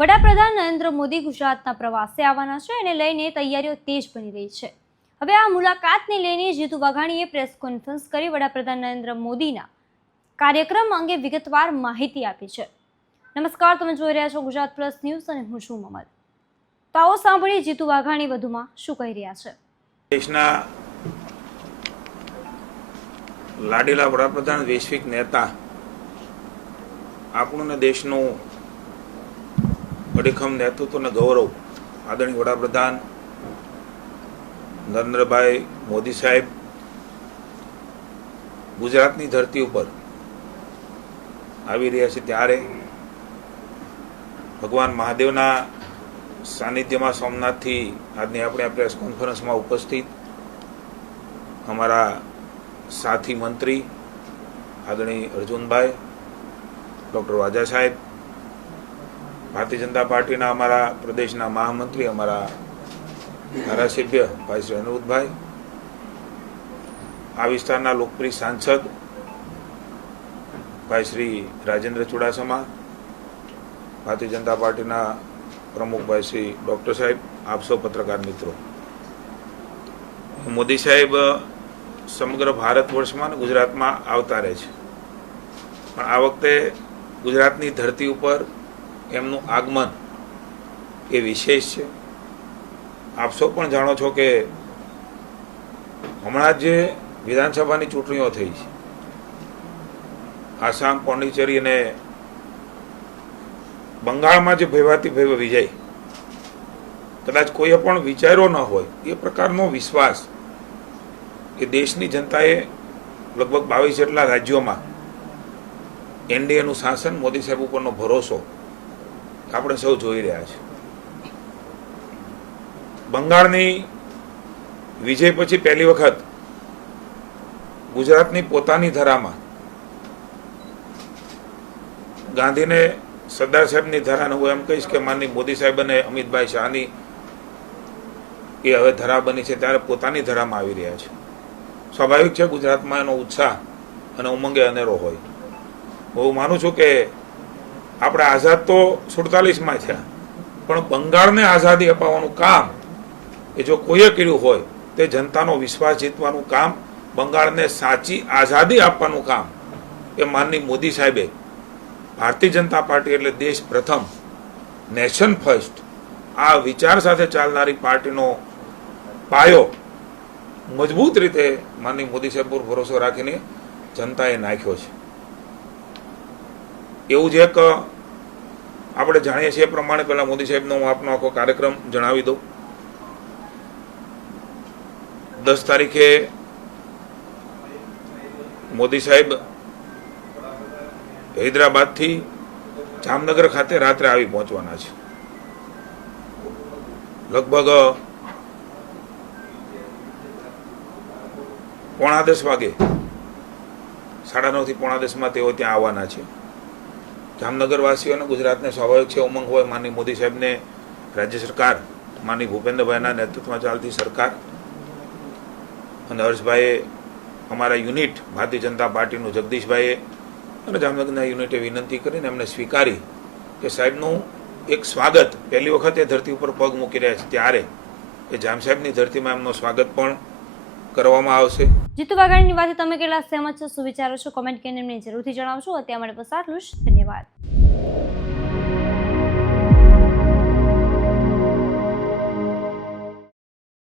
વડાપ્રધાન નરેન્દ્ર મોદી ગુજરાતના પ્રવાસે આવવાના છે અને લઈને તૈયારીઓ તેજ બની રહી છે। હવે આ મુલાકાતને લઈને જીતુ વાઘાણીએ પ્રેસ કોન્ફરન્સ કરી વડાપ્રધાન નરેન્દ્ર મોદીના કાર્યક્રમ અંગે વિગતવાર માહિતી આપી છે। નમસ્કાર, તમે જોઈ રહ્યા છો ગુજરાત પ્લસ ન્યૂઝ અને હું છું મમલ। તો આવો સાંભળીએ જીતુ વાઘાણી વધુમાં શું કહી રહ્યા છે। દેશના લાડીલા વડાપ્રધાન, વૈશ્વિક નેતા, આપણું ને દેશનું અડીખમ નેતૃત્વ અને ગૌરવ આદરણીય વડાપ્રધાન નરેન્દ્રભાઈ મોદી સાહેબ ગુજરાતની ધરતી ઉપર આવી રહ્યા છે, ત્યારે ભગવાન મહાદેવના સાનિધ્યમાં સોમનાથથી આજની આપણે આ પ્રેસ કોન્ફરન્સમાં ઉપસ્થિત અમારા સાથી મંત્રી આદરણીય અર્જુનભાઈ, ડૉક્ટર વાજા સાહેબ, ભારતીય જનતા પાર્ટીના અમારા પ્રદેશના મહામંત્રી, અમારા ધારાસભ્ય ભાઈ શ્રી અનિરુદ્ધભાઈ, આ વિસ્તારના લોકપ્રિય સાંસદ ભાઈ શ્રી રાજેન્દ્ર ચુડાસમા, ભારતીય જનતા પાર્ટીના પ્રમુખ ભાઈ શ્રી ડૉક્ટર સાહેબ, આપ સૌ પત્રકાર મિત્રો, મોદી સાહેબ સમગ્ર ભારત વર્ષમાં અને ગુજરાતમાં આવતા રહે છે, પણ આ વખતે ગુજરાતની ધરતી ઉપર એમનું આગમન એ વિશેષ છે। આપ સૌ પણ જાણો છો કે હમણાં જ જે વિધાનસભાની ચૂંટણીઓ થઈ છે, આસામ, પોંડિચેરી અને બંગાળમાં જે ભયવાથી ભય્ય વિજય કદાચ કોઈએ પણ વિચાર્યો ન હોય એ પ્રકારનો વિશ્વાસ એ દેશની જનતાએ લગભગ 22 જેટલા રાજ્યોમાં એનડીએનું શાસન, મોદી સાહેબ ઉપરનો ભરોસો આપણે સૌ જોઈ રહ્યા છે। બંગાળની વિજય પછી પહેલી વખત ગુજરાતની પોતાની ધરામાં ગાંધીને સરદાર સાહેબની ધરાને હું એમ કહીશ કે માનની મોદી સાહેબ અને અમિતભાઈ શાહની એ હવે ધરા બની છે, ત્યારે પોતાની ધરામાં આવી રહ્યા છે। સ્વાભાવિક છે ગુજરાતમાં એનો ઉત્સાહ અને ઉમંગે અનેરો હોય। હું માનું છું કે આપણે આઝાદ તો 47માં થયા, પણ બંગાળને આઝાદી અપાવવાનું કામ એ જો કોઈએ કર્યું હોય તે જનતાનો વિશ્વાસ જીતવાનું કામ, બંગાળને સાચી આઝાદી આપવાનું કામ એ માનની મોદી સાહેબે, ભારતીય જનતા પાર્ટી એટલે દેશ પ્રથમ, નેશન ફર્સ્ટ, આ વિચાર સાથે ચાલનારી પાર્ટીનો પાયો મજબૂત રીતે માનની મોદી સાહેબ પર ભરોસો રાખીને જનતાએ નાખ્યો છે। એવું જ એક આપણે જાણીએ છીએ એ પ્રમાણે પહેલા મોદી સાહેબનો હું આપનો આખો કાર્યક્રમ જણાવી દઉં। 10 તારીખે મોદી સાહેબ હૈદરાબાદથી જામનગર ખાતે રાત્રે આવી પહોંચવાના છે। લગભગ 9:45 વાગે, 9:30 થી 9:45 તેઓ ત્યાં આવવાના છે। જામનગર વાસીઓને, ગુજરાતને સ્વાભાવિક છે ઉમંગ હોય, માનની મોદી સાહેબને રાજ્ય સરકાર માનની ભૂપેન્દ્રભાઈના નેતૃત્વમાં ચાલતી સરકાર અને હર્ષભાઈએ અમારા યુનિટ ભારતીય જનતા પાર્ટીનું જગદીશભાઈએ અને જામનગરના યુનિટે વિનંતી કરીને એમને સ્વીકારી કે સાહેબનું એક સ્વાગત, પહેલી વખત એ ધરતી ઉપર પગ મૂકી રહ્યા છે ત્યારે એ જામ સાહેબની ધરતીમાં એમનું સ્વાગત પણ કરવામાં આવશે। જીતુ વાઘાણીની વાતથી તમે કેટલા સહેમત છો, શું વિચારો છો, કોમેન્ટ કરીને એમને જરૂરથી જણાવશો। અત્યારે માટે બસ આટલું જ, ધન્યવાદ।